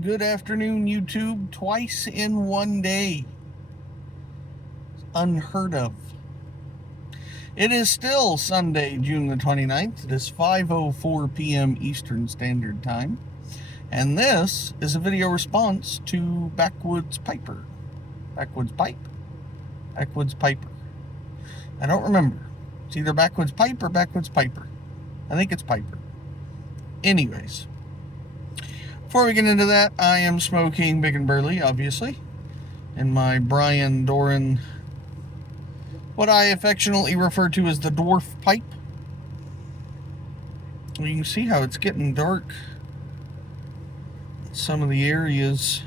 Good afternoon, YouTube. Twice in one day. Unheard of. It is still Sunday, June the 29th. It is 5:04 p.m. Eastern Standard Time. And this is a video response to Backwoods Piper. Backwoods Pipe? Backwoods Piper. I don't remember. It's either Backwoods Pipe or Backwoods Piper. I think it's Piper. Anyways. Before we get into that, I am smoking Big and Burley, obviously, in my Brian Doran, what I affectionately refer to as the dwarf pipe. You can see how it's getting dark. Some of the areas.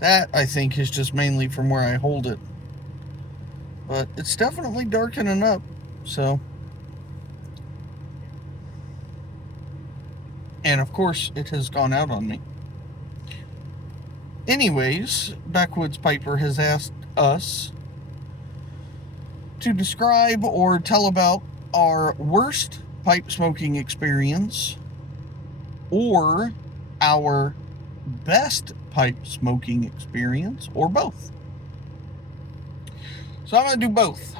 That, I think, is just mainly from where I hold it. But it's definitely darkening up, so. And of course, it has gone out on me. Anyways, Backwoods Piper has asked us to describe or tell about our worst pipe smoking experience or our best pipe smoking experience, or both. So I'm going to do both,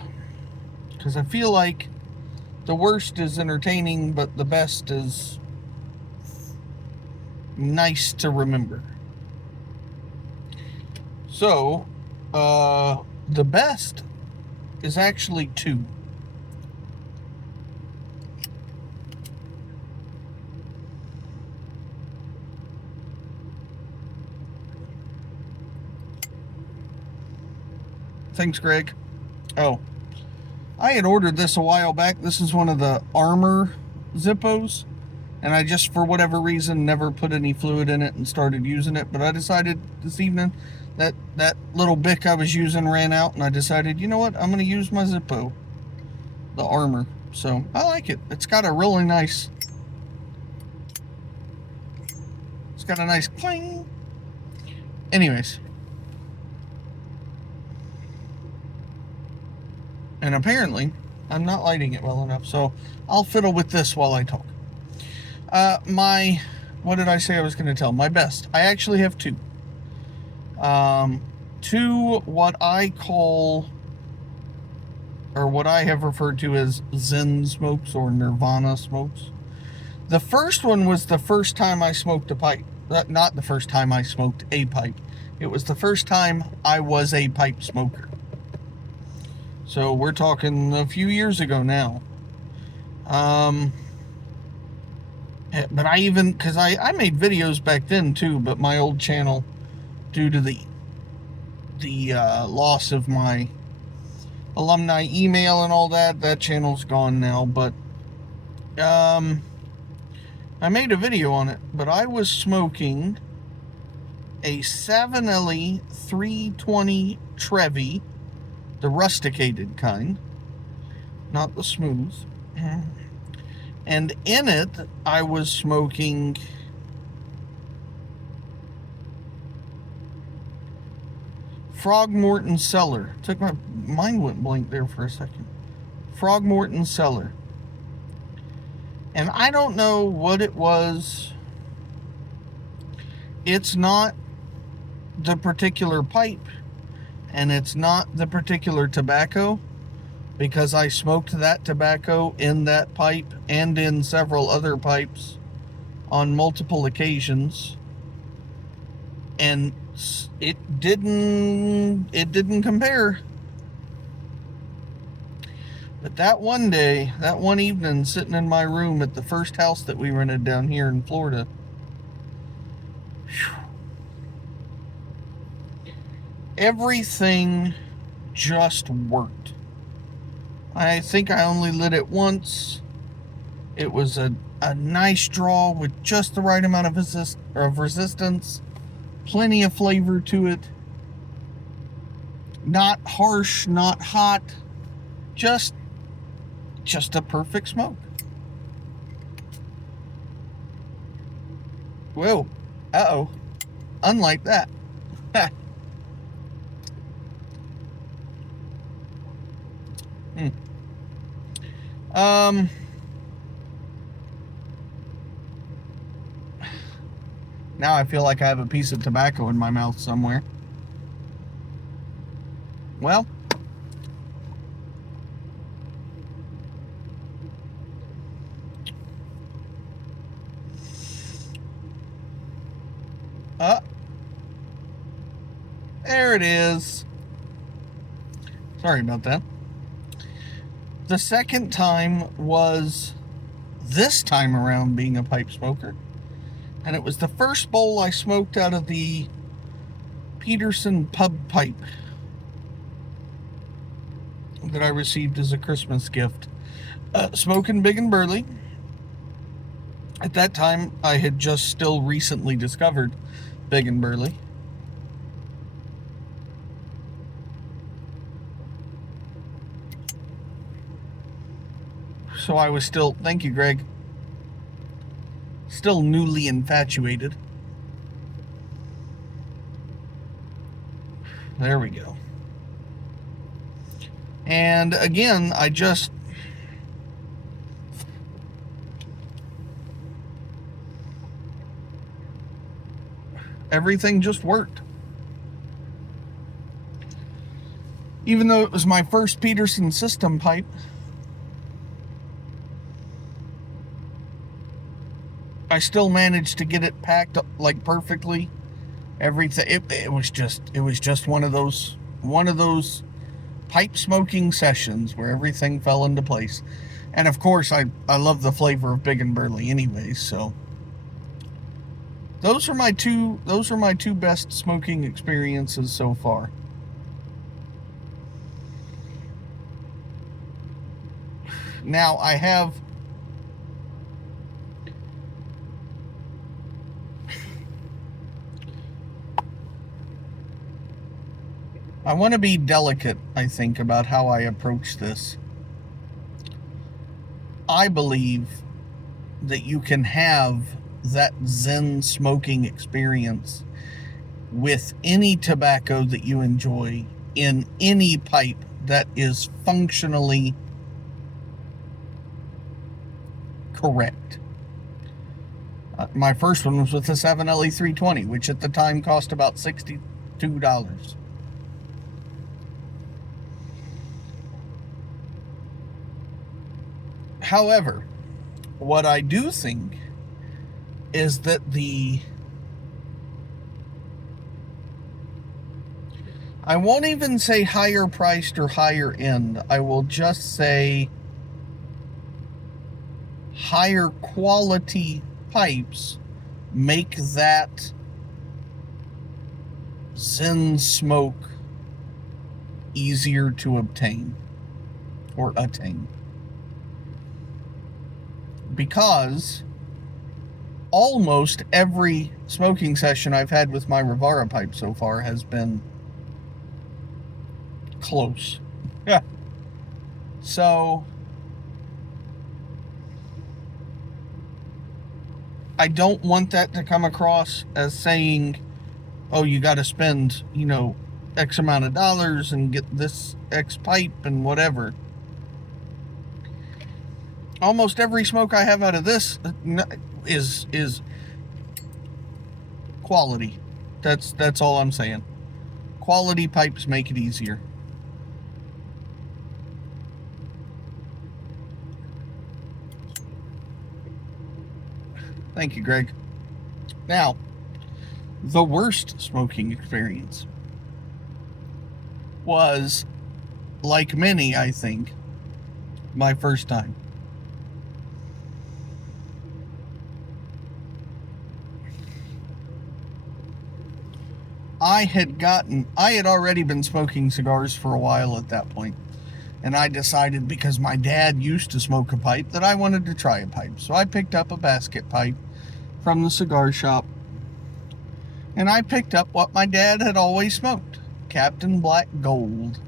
because I feel like the worst is entertaining, but the best is nice to remember. So, the best is actually two. Thanks, Greg. Oh, I had ordered this a while back. This is one of the Armor Zippos, and I just, for whatever reason, never put any fluid in it and started using it. But I decided this evening that that little Bic I was using ran out, and I decided, you know what, I'm going to use my Zippo, the Armor. So I like it. It's got a really nice, it's got a nice cling. Anyways. And apparently, I'm not lighting it well enough, so I'll fiddle with this while I talk. What did I say I was going to tell? My best. I actually have two. Two what I call, or what I have referred to as Zen smokes or Nirvana smokes. The first one was the first time I smoked a pipe. Not the first time I smoked a pipe. It was the first time I was a pipe smoker. So we're talking a few years ago now. But I even, because I made videos back then too, but my old channel, due to the loss of my alumni email and all that, that channel's gone now. But I made a video on it, but I was smoking a Savinelli 320 Trevi, the rusticated kind, not the smooth. And in it, I was smoking Frogmorton Cellar. My mind went blank there for a second. Frogmorton Cellar. And I don't know what it was. It's not the particular pipe, and it's not the particular tobacco, because I smoked that tobacco in that pipe and in several other pipes on multiple occasions, and it didn't compare. But that one day, that one evening, sitting in my room at the first house that we rented down here in Florida, everything just worked. I think I only lit it once. It was a nice draw with just the right amount of resistance, plenty of flavor to it. Not harsh, not hot, just a perfect smoke. Whoa, uh-oh, unlike that. Now I feel like I have a piece of tobacco in my mouth somewhere. Well, there it is. Sorry about that. The second time was this time around being a pipe smoker. And it was the first bowl I smoked out of the Peterson pub pipe that I received as a Christmas gift. Smoking big and burly. At that time, I had just still recently discovered big and burly. So I was still, thank you, Greg, still newly infatuated. There we go. And again, everything just worked. Even though it was my first Peterson system pipe, I still managed to get it packed up like perfectly. Everything. It was just one of those pipe smoking sessions where everything fell into place. And of course, I love the flavor of big and burly anyways, so those are my two best smoking experiences so far. Now I want to be delicate, I think, about how I approach this. I believe that you can have that Zen smoking experience with any tobacco that you enjoy in any pipe that is functionally correct. My first one was with the 7LE320, which at the time cost about $62. However, what I do think is that I won't even say higher priced or higher end. I will just say higher quality pipes make that Zen smoke easier to obtain or attain. Because almost every smoking session I've had with my Rivara pipe so far has been close. Yeah. So I don't want that to come across as saying, oh, you got to spend, X amount of dollars and get this X pipe and whatever. Almost every smoke I have out of this is quality. That's all I'm saying. Quality pipes make it easier. Thank you, Greg. Now, the worst smoking experience was, like many, I think, my first time. I had already been smoking cigars for a while at that point, and I decided, because my dad used to smoke a pipe, that I wanted to try a pipe. So I picked up a basket pipe from the cigar shop, and I picked up what my dad had always smoked, Captain Black Gold.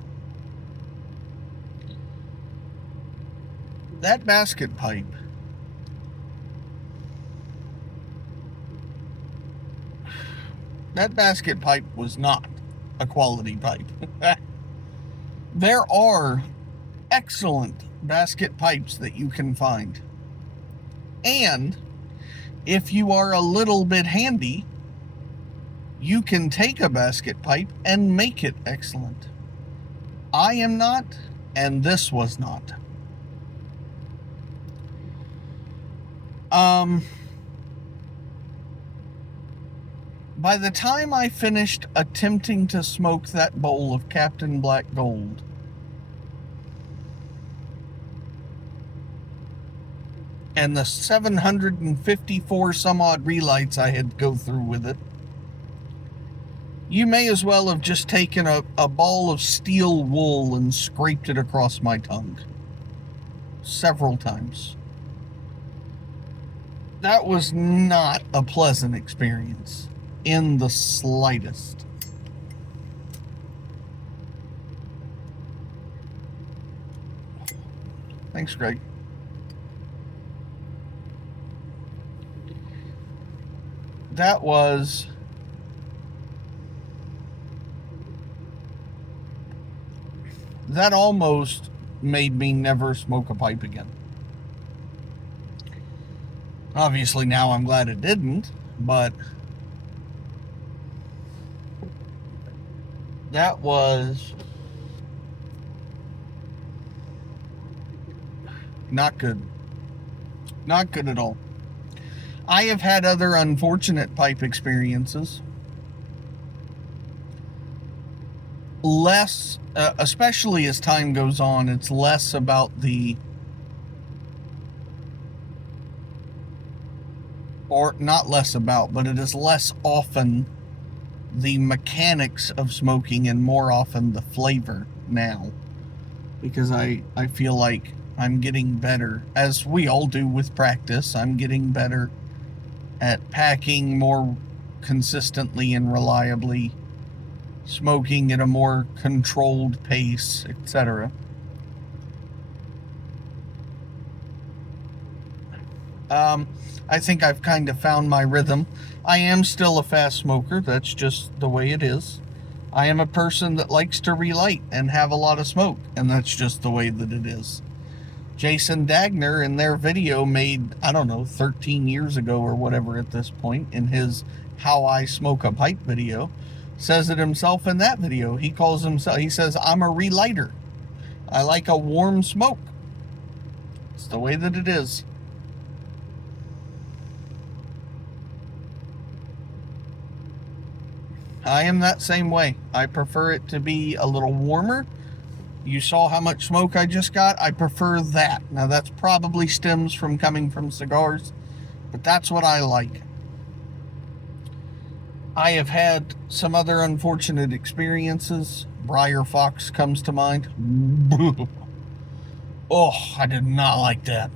That basket pipe was not a quality pipe. There are excellent basket pipes that you can find. And if you are a little bit handy, You can take a basket pipe and make it excellent. I am not, and this was not. By the time I finished attempting to smoke that bowl of Captain Black Gold, and the 754 some odd relights I had to go through with it, you may as well have just taken a ball of steel wool and scraped it across my tongue. Several times. That was not a pleasant experience in the slightest. Thanks, Greg. That almost made me never smoke a pipe again. Obviously now I'm glad it didn't, but that was not good. Not good at all. I have had other unfortunate pipe experiences. Less, especially as time goes on, it's less about or not less about, but it is less often the mechanics of smoking and more often the flavor now. Because I feel like I'm getting better, as we all do with practice. I'm getting better at packing more consistently and reliably, smoking at a more controlled pace, etc. I think I've kind of found my rhythm. I am still a fast smoker. That's just the way it is. I am a person that likes to relight and have a lot of smoke, and that's just the way that it is. Jason Dagner in their video made, I don't know, 13 years ago or whatever at this point, in his How I Smoke a Pipe video, says it himself in that video. He says, I'm a relighter. I like a warm smoke. It's the way that it is. I am that same way. I prefer it to be a little warmer. You saw how much smoke I just got. I prefer that. Now that's probably stems from coming from cigars, but that's what I like. I have had some other unfortunate experiences. Briar Fox comes to mind. Oh, I did not like that.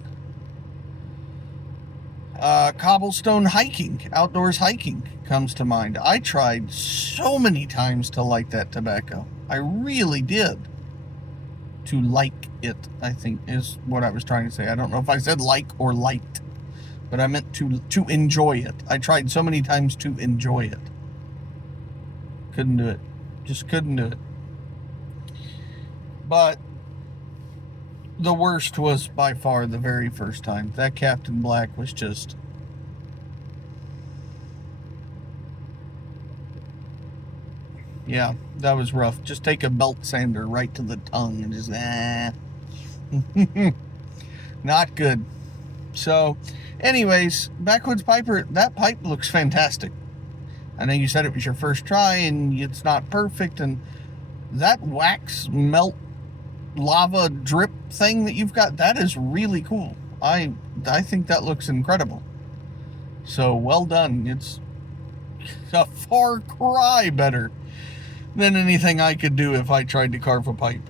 Cobblestone hiking, outdoors hiking comes to mind. I tried so many times to light that tobacco. I really did. To like it, I think, is what I was trying to say. I don't know if I said like or light, but I meant to enjoy it. I tried so many times to enjoy it. Couldn't do it. Just couldn't do it. But the worst was by far the very first time. That Captain Black was just... yeah, that was rough. Just take a belt sander right to the tongue and just... not good. So, anyways, Backwoods Piper, that pipe looks fantastic. I know you said it was your first try and it's not perfect, and that wax melt lava drip thing that you've got, that is really cool. I think that looks incredible. So well done. It's a far cry better than anything I could do if I tried to carve a pipe.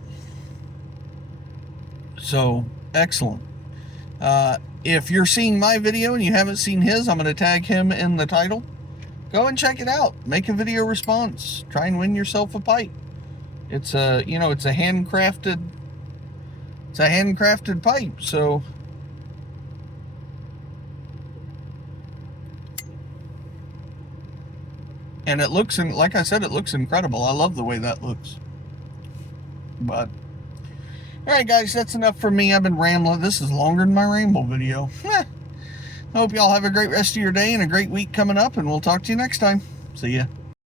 So excellent. If you're seeing my video and you haven't seen his, I'm going to tag him in the title. Go and check it out. Make a video response. Try and win yourself a pipe. It's a, it's a handcrafted pipe, so and it looks, like I said, it looks incredible. I love the way that looks. But alright guys, that's enough for me. I've been rambling. This is longer than my ramble video. I hope y'all have a great rest of your day and a great week coming up, and we'll talk to you next time. See ya.